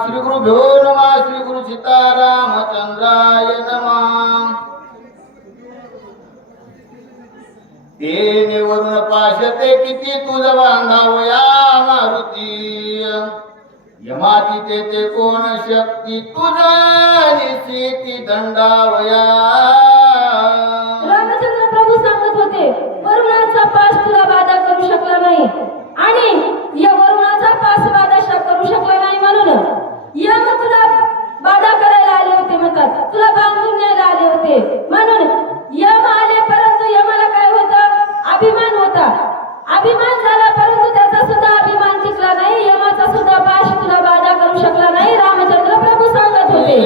श्री गुरुभ्यो नमः श्री गुरु सीतारामचंद्राय नमः। तेने वरुण पाशते किती तुझ बांधावया मारुती, यमाती तेथे कोण शक्ती तुझा निश्चिती दंडावया। रामचंद्र प्रभू सांगत होते वरुणाचा पाश तुला बाधा करू शकला नाही आणि या वरुणाचा पाश बाधा करू शकला नाही म्हणून यम तुला बाधा करायला आले होते, म्हणतात तुला बांधून न्यायला आले होते म्हणून यम आले, परंतु यमाला काय होतं? अभिमान होता, अभिमान झाला, परंतु त्याचा सुद्धा अभिमान टिकला नाही, यमाचा सुद्धा पाश तुला बाधा करू शकला नाही, रामचंद्र प्रभू सांगत होते।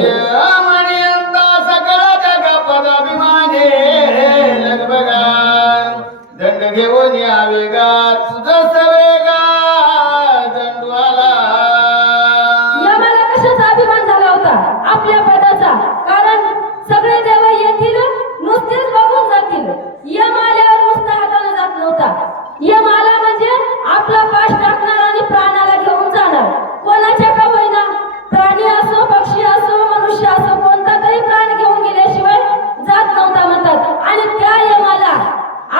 सगळा जगपद अभिमाने लगबगा दंड घेऊन यावेगा तुझ सवेगा दंडवाला। यमाला कशाचा अभिमान झाला होता? आपल्या पदाचा, कारण सगळे देव येतील नुसतेच बघून जातील, यम आल्यावर नुसता हाताने जात नव्हता, यम आला म्हणजे आपला पाश टाकणार आणि प्राणाला घेऊन जाणार, कोणाच्या का होईना, प्राणी असो पक्षी असो मनुष्य असो कोणता तरी प्राण घेऊन गेल्याशिवाय जात नव्हता म्हणतात। आणि त्या यमाला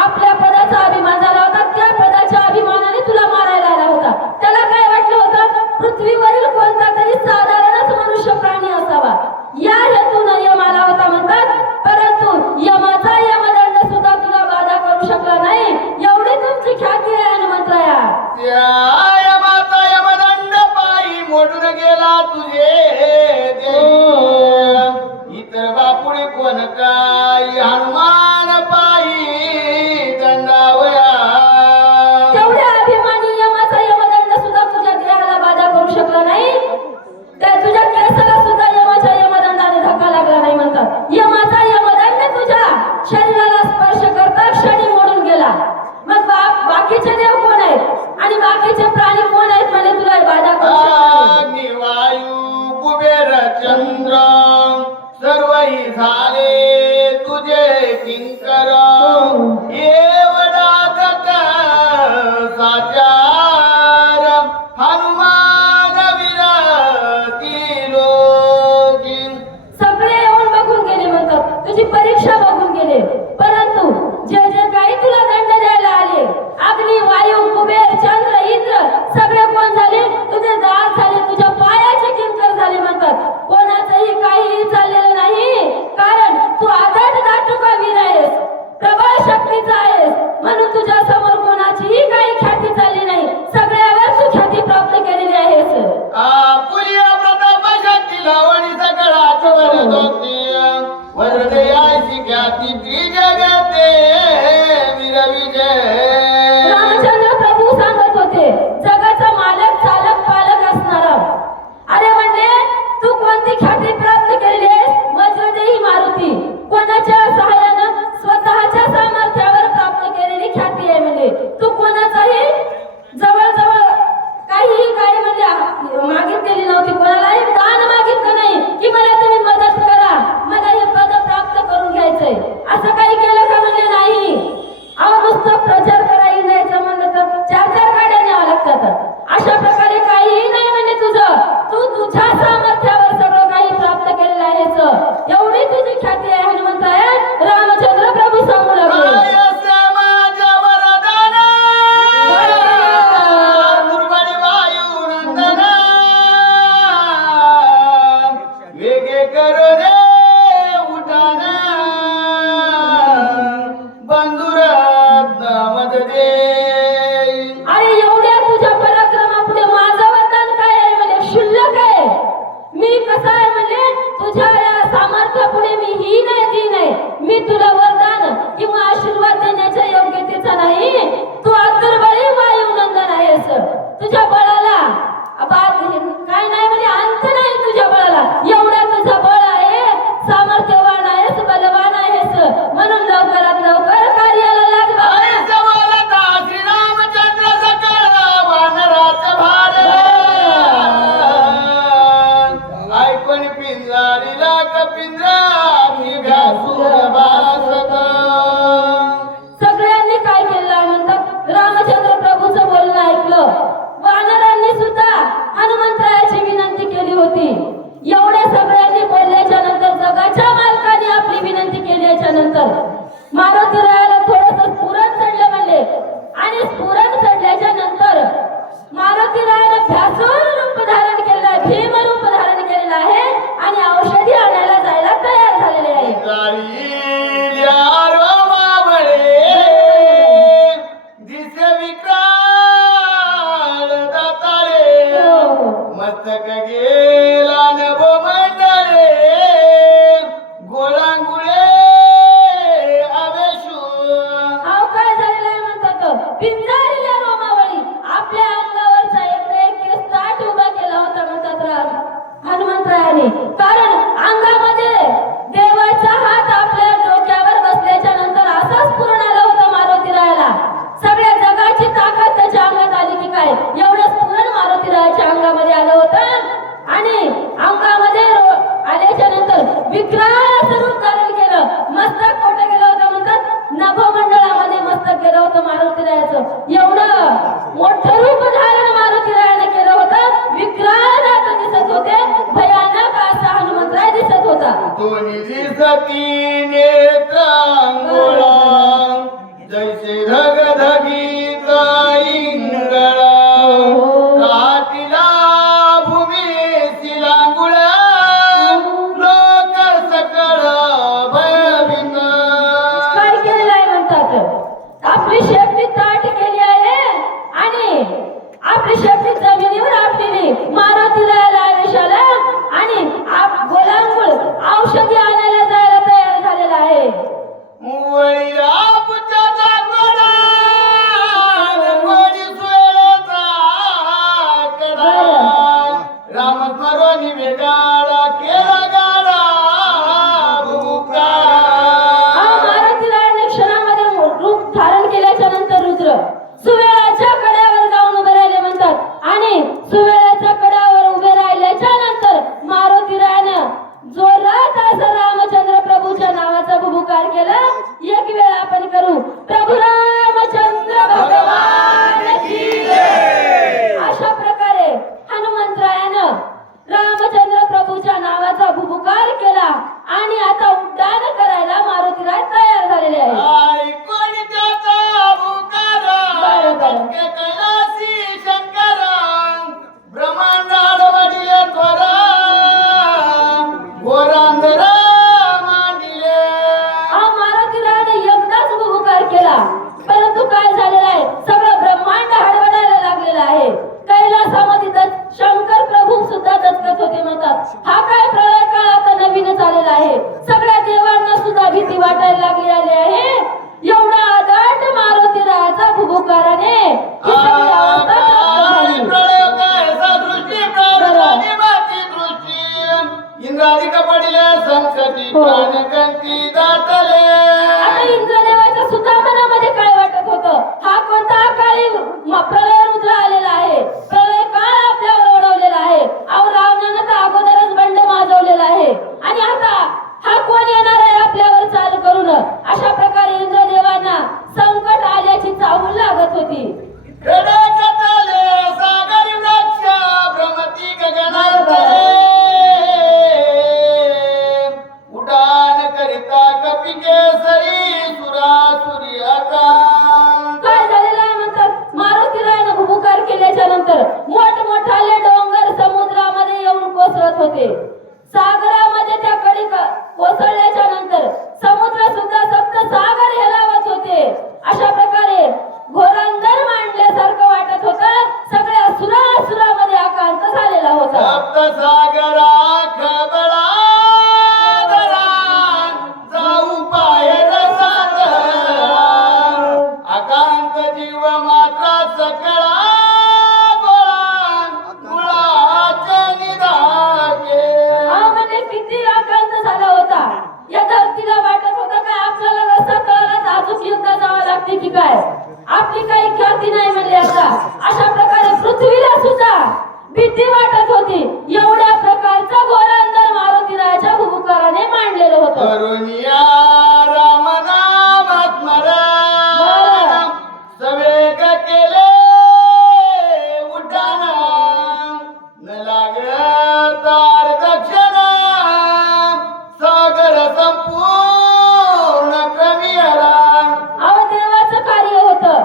आपल्या पदाचा अभिमान झाला होता, त्या पदाच्या अभिमानाने तुला मारायला आला होता। त्याला काय वाटलं होतं? पृथ्वीवरील कोणता तरी साधारणच मनुष्य प्राणी असावा, या हेतून यम आला होता म्हणतात, परंतु यमाचा यमदंड सुद्धा तुला बाधा करू शकला नाही, एवढी तुमची ख्याती आहे हनुमंतराया। त्या यमाचा यमदंड पायी मोडून गेला तुझे देव, इतर बापुडे कोण काय हनुमान पायी दंडावया। तेवढ्या अभिमानी यमाचा यमदंड सुद्धा तुझ्या देहाला बाधा करू शकला नाही, त्या तुझ्या केसाला सुद्धा यमाच्या यमदंडाने धक्का लागला नाही म्हणतात। यमाचा यमदंड तुझ्या शरीराला स्पर्श करता क्षणी मोडून गेला, मग बाकीचे देव कोण आहेत आणि बाकीचे प्राणी कोण आहेत म्हणे तुला बाधा करू शकला नाही? वायू कुबेर चंद्र सर्वही झाले तुझे किंकर, एवढा दत्त साचार हनुमान विरती लोकी। सगळे येऊन बघून गेले म्हणतात, तुझी परीक्षा बघून गेले, परंतु जे जे काही तुला दंड द्यायला आले, अग्नी वायू कुबेर चंद्र इंद्र सगळे कोण झाले? तुझे दास झाले, तुझ्या पायाचे किंकर झाले म्हणतात। कोणाचंही काहीही चाललेलं नाही, कारण तू आदट दाटुका वीर आहेस, प्रबळ शक्तीचा आहेस, म्हणून तुझ्या समोर कोणाचीही काही ख्याती चालली नाही, सगळ्यावर तू ख्याती प्राप्त केलेली आहेस। पुर्या प्रताप शक्ती लावणी सगळा चोरत होती, वज्रदेयाची ख्याती त्रिजगते वीर विजय। रामचंद्र प्रभू सांगत होते जगाचा मालक चालक पालक असणारा, अरे म्हणजे तू कोणती ख्याती प्राप्त केलेली आहेस? वज्रदेही मारुती, कोणाच्या सहाय्यानं? स्वतःच्या सामर्थ्यावर प्राप्त केलेली ख्याती आहे म्हणजे मोठं रूप धारण मारुतीरायाने केलं होतं. विक्रांत हात दिसत होते. भयानक असा हनुमंतराय दिसत होता. दोन्ही दिसती नेत्रांगोळा जैसे धगधगीत इंगळा काठीला भूमीची लांगुळा लोक सकळ भयभीत. काय केलेलं आहे म्हणतात. आपली शेपटी ताट केली आहे आणि आपली शेपटी जमिनीवर आपली मारुतीरायाला आवेशाला आणि गोलांगुळ औषधी आणायला जायला तयार झालेला आहे. मुवळीला पुच्याचा गोडा गोडी सुळेचा कडा रामस्मरोनी वेगाडा केला गाडा बुका. मारुतीरायाने क्षणामध्ये रूप धारण केल्याच्या नंतर रुद्र सुवेळाच्या कड्यावर जाऊन उभे राहिले म्हणतात आणि सुवेळाच्या कड्यावर उभे राहिल्याच्या नंतर मारुतीरायानं जोरात असं रामचंद्र प्रभूच्या नावाचा बुबुकार केला. एक वेळ आपण करू प्रभू रामचंद्र भगवान की जय. अशा प्रकारे हनुमंतरायानं रामचंद्र प्रभूच्या नावाचा बुबुकार केला आणि आता उड्डाण करायला मारुतीराय तयार झालेले आहे. आई कोणी त्याचा बुकारा तटके कैलासी शंकरा ब्रह्मांडाड वडिले त्वरा घोरांधरा मांडिले. मारुतीरायाने एकदाच बुबुकार केला परंतु काय झालेलं आहे सगळं ब्रह्मांड हडबडायला लागलेलं आहे. कैलासामध्ये शंकर प्रभू सुद्धा दचकत होते म्हणतात. हा काय प्रलय काळ आता नवीनच आलेला आहे. सगळ्या देवांना सुद्धा भीती वाटायला लागली आहे. एवढा आदाट मारुतीरायाचा बुबुकाराने ही सगळी अवस्था झाली. प्रलय काय सा दृष्टी प्राणी बाची दृष्टी इंद्राधिक पडिले संकटी प्राणकंती दाटले. आता इंद्रदेवाच्या सुद्धा मनामध्ये काय वाटत होतं. हा कोणता काळी प्रलय रुद्र आलेला आहे. प्रलय काळ आपल्यावर ओढवलेला आहे. अहो रावणानं तर अगोदरच बंड माजवलेला आहे आणि आता हा कोण येणार आहे आपल्यावर चाल करून. अशा प्रकारे इंद्रदेवांना संकट आल्याची चाहूल लागत होती. खडकतले सागरी वृक्ष भ्रमती गगनांतरे उडान करिता कपी केसरी सुरासुरी आकांत. काय झालेलं आहे म्हणतात. मारुतीरायानं बुबुकार केल्याच्या नंतर मोठमोठाले डोंगर समुद्रामध्ये येऊन कोसळत होते. सागरामध्ये त्या कडी कोसळल्याच्या नंतर समुद्र सुद्धा सप्त सागर हेलावत होते. अशा प्रकारे घोरांदर मांडल्यासारखं वाटत होतं. सगळ्या सुरासुरामध्ये आकांत झालेला होता. सप्त सागरा खबळा जाऊ पाय आकांत जीव मात्रा सकळा गुळाच्या निधाके. म्हणजे किती आकांत झाला होता. या धरतीला वाटत होतं काय आपल्याला रस्ता तळाला अजून युद्ध जावं लागते की काय. आपली काही ख्याती नाही म्हणले आता. अशा प्रकारे पृथ्वीला सुद्धा भीती वाटत होती. एवढ्या प्रकारचा घोरांदर मारुतीरायाच्या बुबुकाराने मांडलेलं होतं. करुणिया राम नाम स्मरण सवेग केले उड्डाण न लाग तार दक्षिण सागर संपूर्ण क्रमी आला. अहो देवाचं कार्य होतं.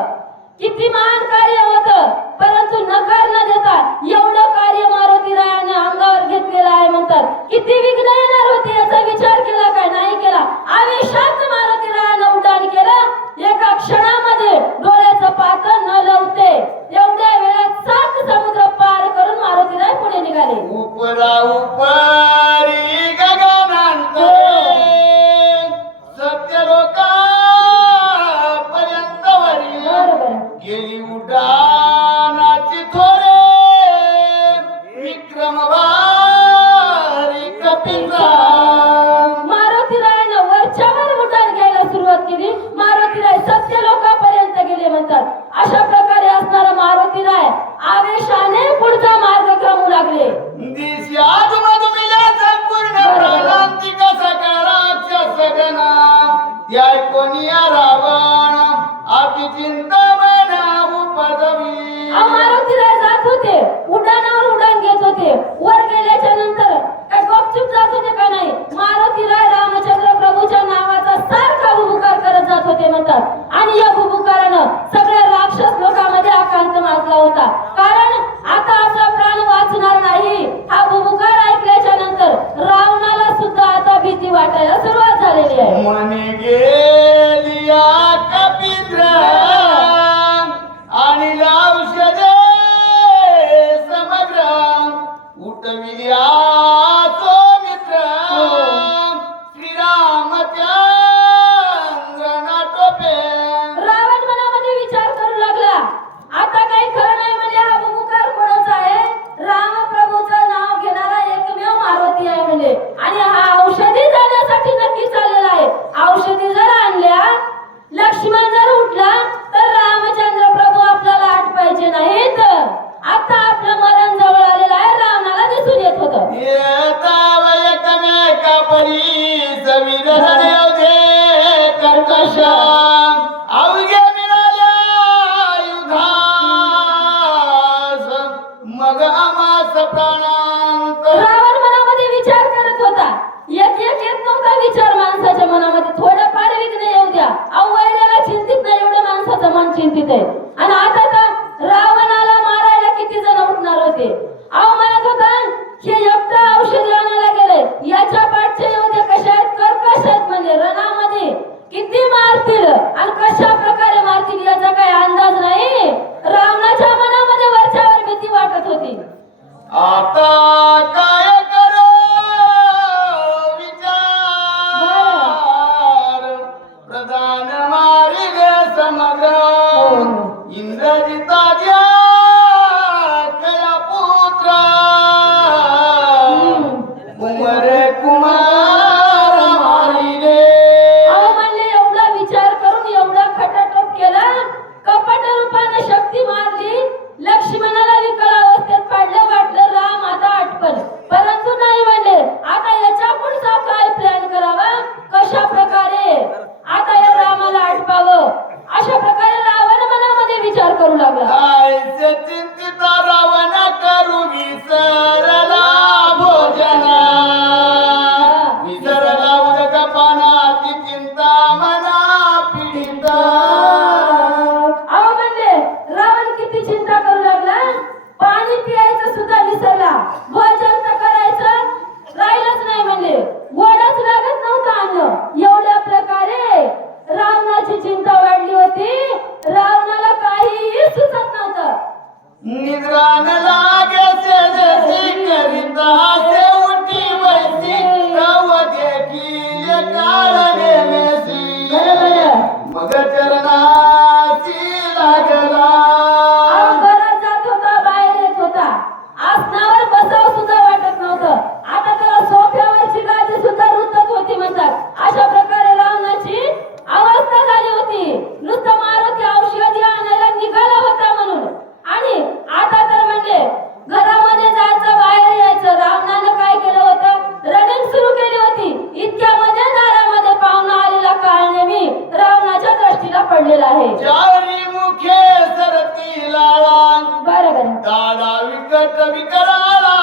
किती महान कार्य होतं परंतु नकार न देता एवढं कार्य मारुतीरायाने अंगावर घेतलेलं आहे म्हणतात. किती विघ्न येणार होते याचा विचार केला काय नाही केला. आवेशात चिंतित आहे. आणि आता तर रावणाला मारायला किती जण उठणार होते. अहो म्हणत होता हे एकटा औषध आणायला गेले, याच्या पाठचे योद्धे कशा आहेत, कर्कश आहेत, म्हणजे रणामध्ये किती मारतील आणि कशा प्रकारे मारतील याचा काही अंदाज नाही. रावणाच्या मनामध्ये वरच्यावर भीती वाटत होती. आता काय करो विचार, प्रधान मारिले समग्र इंद्रजिता द्या कया पुत्र कुमार कुमार मारिले. अहो म्हणले एवढा विचार करून एवढा खटाटोप केला, कपट रूपाने शक्ती मारली, लक्ष्मणाला विकळ अवस्थेत पाडलं, वाटलं राम आता आटपल. परंतु नाही म्हणले आता याच्या पुढचा काय प्लॅन करावा, कशा प्रकारे आता या रामाला आटपावं, अशा प्रकारे रावण मनामध्ये विचार करू लागला. आयसे चिंतित रावण करू विसरला भोजना, विसरला उदकपानाची चिंता मना पीडिता. अहो म्हणले रावण किती चिंता करू लागला, पाणी पियायचं सुद्धा विसरला, भोजन तर करायचं राहिलंच नाही. म्हणले गोडच लागत नव्हतं अन्न. एवढ्या प्रकारे रावणाची चिंता वाढली होती, रावणाला काहीही सुचत नव्हतं. निद्रान लागे से जैसी करिता से उठी वैसी, तव देखील काळने मेसी मग चरणाची लागला. घरात जात होता, बाहेर येत होता, आसनावर बसावं सुद्धा वाटत नव्हतं. आता त्याला सोफ्यावरची गादी सुद्धा रुतत होती म्हणतात. अशा प्रकारे रावणाची अवस्था झाली होती. नुसतं मारुती औषधी आणायला निघाला होता म्हणून. आणि आता तर म्हणजे घरामध्ये जायचं, बाहेर यायचं. रावणानं काय केलं होतं, रनिंग सुरू केली होती. इतक्यामध्ये दारामध्ये पाहुणा आलेला काळनेमी रावणाच्या दृष्टीला पडलेला आहे. चारी मुखे सरती लाळा, बरोबर. दाडा विकट विकराळा,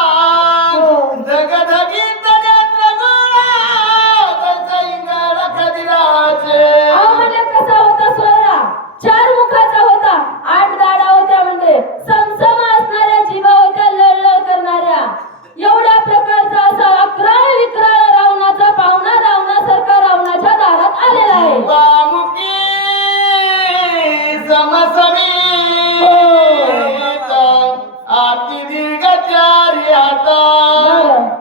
जगधगीत नेत्र गोळा, जैसा इंगळ खदिराचे. अहो म्हणले कसा होता सोहळा, 4 मुखाचा होता, 8 दाढा होत्या. म्हणजे समसम असणाऱ्या जीवा होत्या, लळलळ करणाऱ्या. एवढ्या प्रकारचा असा अकराळ विक्राळ रावणाचा पाहुणा रावणासारखा रावणाच्या दारात आलेला आहे. वामुखी समसमीत, आती दीर्घ चारी हाता,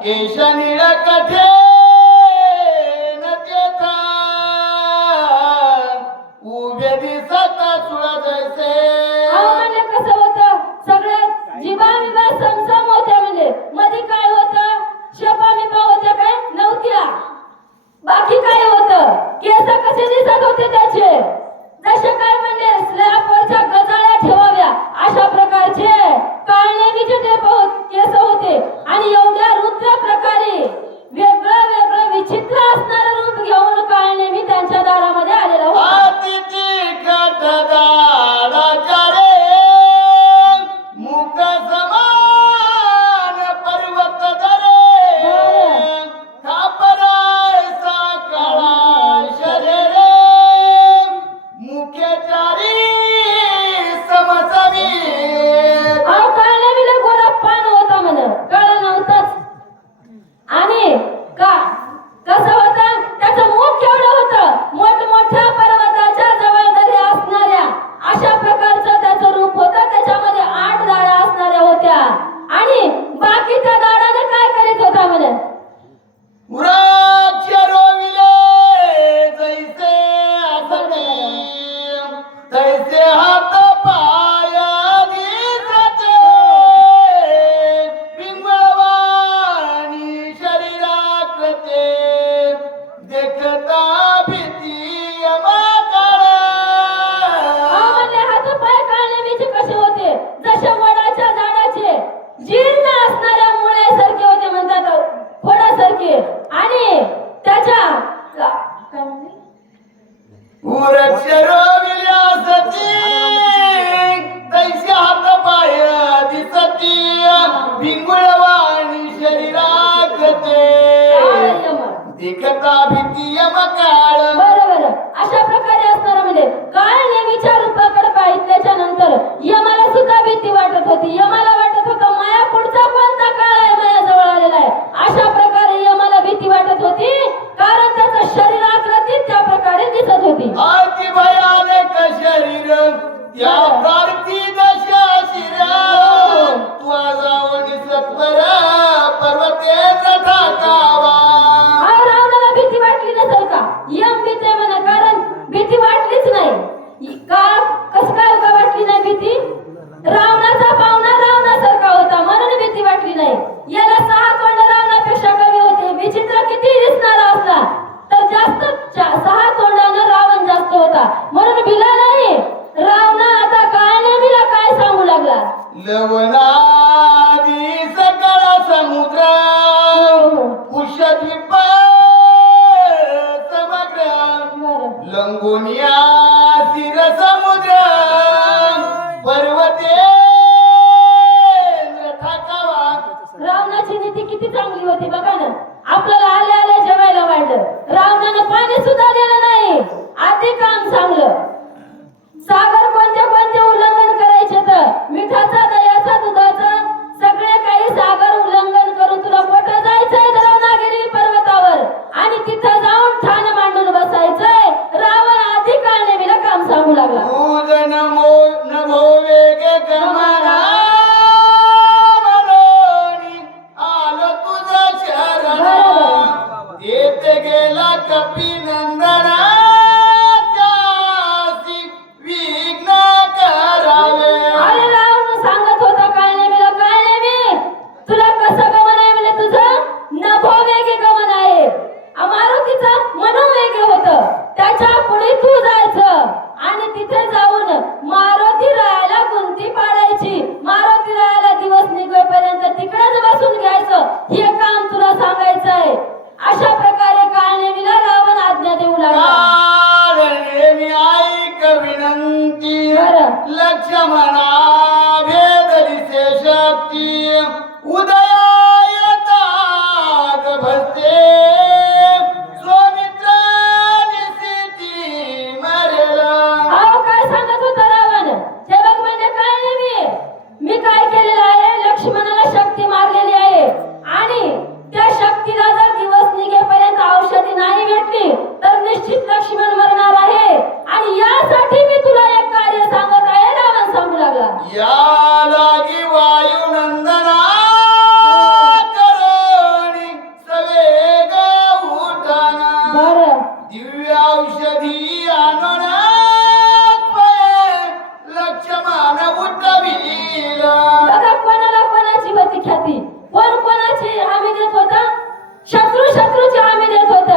केश निळ कठे नचेता, उभे दिसत सुळ जैसे. अहो म्हणले कसं होतं, सगळ्या जीवा विभा समसम होत्या. म्हणजे मध्ये काय होतं, शपा मिपा होत्या काय नव्हत्या. बाकी काय होतं, केस कसे दिसत होते त्याचे, जसे काय म्हणजे स्लॅबवरच्या गजाळ्या ठेवाव्या अशा प्रकारचे काळनेमीचे ते केस होते. आणि एवढ्या रुद्र प्रकारे वेगळं वेगळं विचित्र असणारं रूप घेऊन काळनेमी त्यांच्या दारामध्ये आलेला होता. आतीची कट दाडाच्या रे, मुख समान पर्वत दरे, खापरायचा काळा शरीरे, मुखे चारी समसमीत. अहो काळनेमीला गोरा पान होता म्हण, कळलं नव्हतंच. आणि का कसं होतं, त्याचं मुख केवढं होतं, मोठमोठ्या पर्वताच्या जवळ दरी असणाऱ्या अशा प्रकारचं त्याचं रूप होतं. त्याच्यामध्ये 8 दाढा असणाऱ्या होत्या. आणि बाकीच्या दाढाने काय करीत होता म्हणे, वृक्ष रोविले जैसे असते, तैसे हात पाय दिसते, पिंगळवाणी शरीराकृते, देखता भीती यमाकाळ. अहो म्हणले हातपाय काळनेमीचे कसे होते, जसे वडाच्या झाडाचे जीर्ण असणाऱ्या मुळ्यासारखे होते म्हणतात, फोडासारखे. आणि त्याच्या काय म्हणले? वृक्ष रोविले असती, त्या प्रार्थी दशा शिरा तू जावणी सत्वर पर्वतेचा ठाकावा. रावणाला भीती वाटली नसेल का? यम भीती म्हणा, कारण भीती वाटलीच नाही का? कस काय का वाटली नाही भीती? रावणाचा पावना रावणासारखा होता म्हणून भीती वाटली नाही. याला 6 तोंड रावणापेक्षा कमी होते. विचित्र किती दिसणारा असला तर जास्त 6 तोंडानं रावण जास्त होता म्हणून भिला नाही. रावण आता काय नाही भिला, काय सांगू लागला? लवणादी सकळ समुद्र कुशद्वीप समग्र लंगोनिया सिर समुद्र पर्वते ठाकावा. रावणाची नीती किती चांगली होती बघा ना. आपल्याला आले आले जेवायला वाढलं, रावणानं पाणी सुद्धा दिलं नाही. आधी काम सांगलं. सागर कोणते उल्लंघन करायचे तर मिठाचा, दह्याचा, दुधाचा सगळे काही सागर उल्लंघन करून तुला कुठं जायचंय? रत्नागिरी पर्वतावर आणि तिथं जाऊन ठाण मांडून बसायचंय. रावण आधी काय नेहमीला काम सांगू लागला. नभो वेग गमना मनोनी आलो तुझा शरण येत गेला कपी नंदना त्यासी विघ्न करावे. अरे रावण सांगत होता काय नेहमीला, काय नेहमी तुला कसं गमन आहे म्हणजे तुझं नभो वेग गमन आहे. मारुतीचं मनोवेग होतं, त्याच्या पुढे तू जायचं आणि तिथे जाऊन मारुती रायाला गुंती पाडायची. मारुती रायाला दिवस निघेपर्यंत तिकडेच बसून घ्यायचं. हे काम तुला सांगायचं आहे. अशा प्रकारे काळनेमीला रावण आज्ञा देऊ लागला. काळनेमी ऐक विनंती बरं. लक्ष्मणा भेदली से शक्ती उदया येता भस्ते स्वमित्र निसिती मरेला. अहो काय सांगत होता रावण? हे बघ म्हणजे काय नाही, मी काय केलेलं आहे? लक्ष्मणाला शक्ती मारलेली आहे आणि त्या शक्तीला जर दिवस निघेपर्यंत औषधी नाही भेटली तर निश्चित लक्ष्मण मरणार आहे. आणि यासाठी मी तुला एक कार्य सांगत आहे. रावण सांगू लागला. या लागी वायू नंदना करोणी सवेग उठाना बरं. दिव्य औषधी आणून लक्ष्मण उठवील. बघा कोणाला कोणाची होती ख्याती, कोण कोणाची हमी देत होता? शत्रूची हमी देत होत.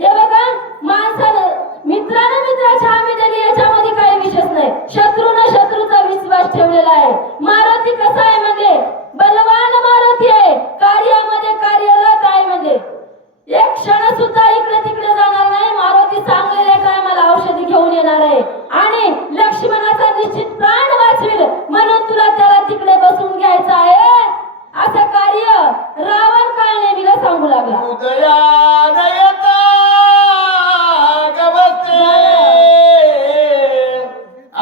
हे बघा माणसानं मित्राची हमी दिली याच्यामध्ये काही विशेष नाही. शत्रूचा विश्वास ठेवलेला आहे. मारुती कसा आहे म्हणजे बलवान मारुती आहे, कार्यामध्ये कार्यरत आहे. म्हणजे एक क्षण सुद्धा इकडे तिकडे जाणार नाही. मारुती सांगलेल्या टायमाला औषधी घेऊन येणार आहे आणि लक्ष्मणाचा निश्चित प्राण वाचवेल म्हणून तुला त्याला तिकडे बसून घ्यायचं आहे. असं कार्य रावण काळनेमीला सांगू लागला. उदयान येता गवते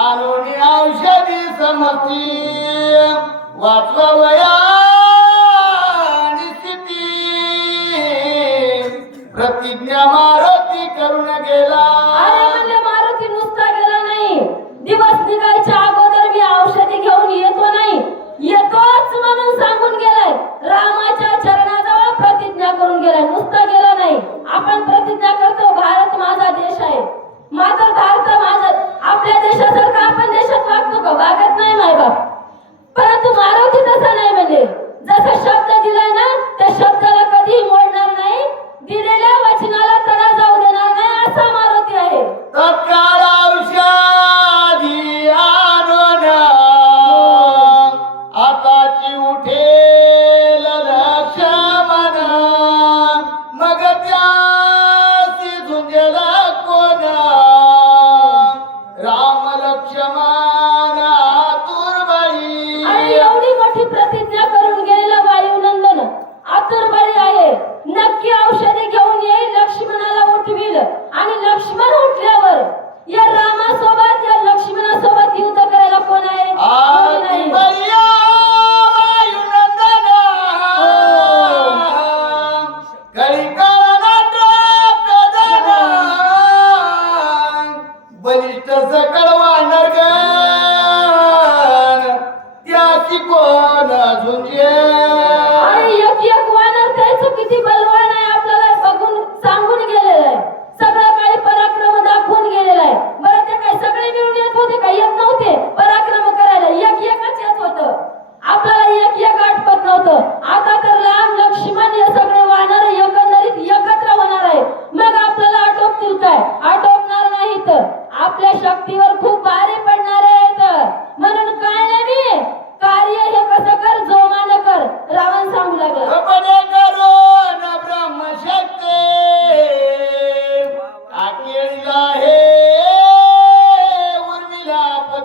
आणून औषधी समती वाचवावया निस्थिती प्रतिज्ञा मारुती करून गेला. अरे म्हणले मारुती नुसता गेला नाही, दिवस निघायच्या अगोदर मी औषधी घेऊन येतो नाही, येतोच म्हणून सांगून गेलाय. रामाच्या चरणाजवळ प्रतिज्ञा करून गेलाय, नुसता गेला नाही. आपण प्रतिज्ञा करतो भारत माझा देश आहे, मात्र भारत माझा, आपल्या देशासारखा आपण देशात वागतो का? वागत नाही मायबाप. परंतु मारुती तसा नाही. म्हणजे जसा शब्द दिलाय ना त्या शब्दाला कधी मोडणार नाही, दिलेल्या वचनाला तडा जाऊ देणार नाही, असा मारुती आहे. तत्काळ औषधी आणून आताची उठेल लक्ष्मण मग त्यासी झुंजेल कोण राम लक्ष्मण आतुरबाई. आणि एवढी मोठी प्रतिज्ञा करून गेलेला वायुनंदन आतुरबाई आहे. नक्की औषधी घेऊन येईल, लक्ष्मणाला उठविल आणि लक्ष्मण उठल्यावर या रामासोबत या लक्ष्मणासोबत युद्ध करायला कोण आहे? कोणी नाही. बलिष्ठ सकळ वानर ग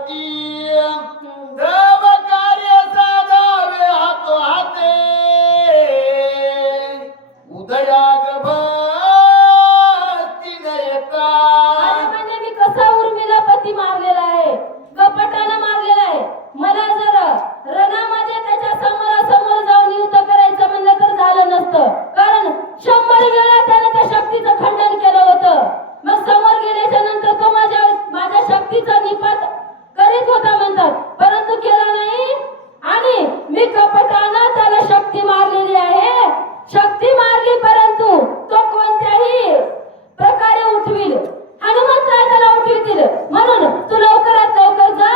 पार्वती देव कार्य साधावे हातो हाते उदयाग भक्ती नयता अरे म्हणजे मी कसा उर्मिला पती मारलेला आहे, कपटानं मारलेला आहे. मला जर रणामध्ये त्याच्या समोरासमोर जाऊन युद्ध करायचं म्हणलं तर झालं नसतं, कारण 100 वेळा त्याने त्या शक्तीचं खंडन केलं होतं. मग समोर गेल्याच्या नंतर तो माझ्या शक्तीचा निपात करीत होता म्हणतात, परंतु केला नाही. आणि मी कपटानं त्याला शक्ती मारलेली आहे, शक्ती मारली, परंतु तो कोणत्याही प्रकारे उठविल. हनुमंतराय त्याला उठवितील. म्हणून तू लवकरात लवकर जा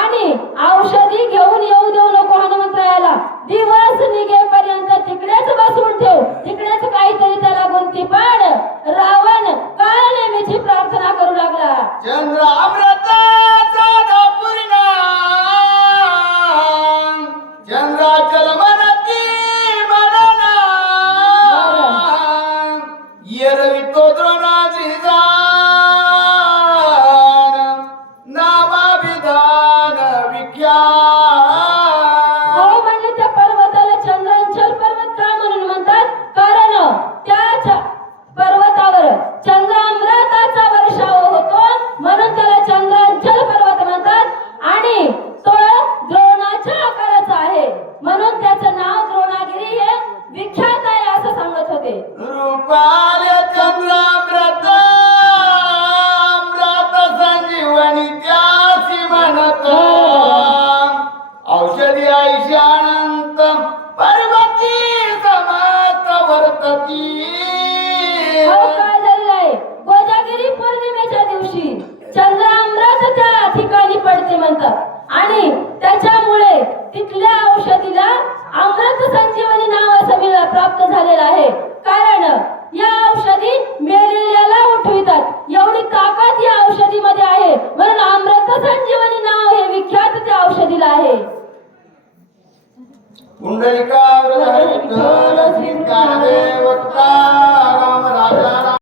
आणि औषधी घेऊन येऊ देऊ नको हनुमंतरायाला. दिवस निघेपर्यंत तिकडेच बसवून ठेव, तिकडेच काहीतरी त्याला गुंती पाड. रावण काळ नेहमीची प्रार्थना करू लागला. चंद्र अमृताचा दापुरीना चंद्राचल मनती मनना येरवी तो द्रोणाजी जाण नामाभिधान विख्यात हो म्हणजे त्या पर्वताला चंद्रांचल पर्वत का म्हणून म्हणतात, कारण त्याच पर्वतावर चंद्रामृताचा वर्षाव होतो, म्हणून त्याला चंद्रांचल पर्वत म्हणतात. आणि तो द्रोणाच्या आकाराचा आहे, म्हणून त्याचं नाव द्रोणागिरी हे विख्यात आहे असं सांगत होते. रूपाले चंद्रामृत अमृत संजीवनी त्यासी म्हणत औषधी आयुष्य अनंत पर्वती समस्त वर्तती हो काय झालेलं आहे, कोजागिरी पौर्णिमेच्या दिवशी चंद्रामृत त्या ठिकाणी पडते म्हणतात. आणि त्याच्यामुळे तिथल्या औषधीला अमृत संजीवनी नाव असं प्राप्त झालेलं आहे, कारण या औषधी मेलेल्याला उठवितात. एवढी ताकद या औषधीमध्ये आहे, म्हणून अमृत संजीवनी नाव हे विख्यात त्या औषधीला आहे. पुंडलिकावृत विठ्ठल श्री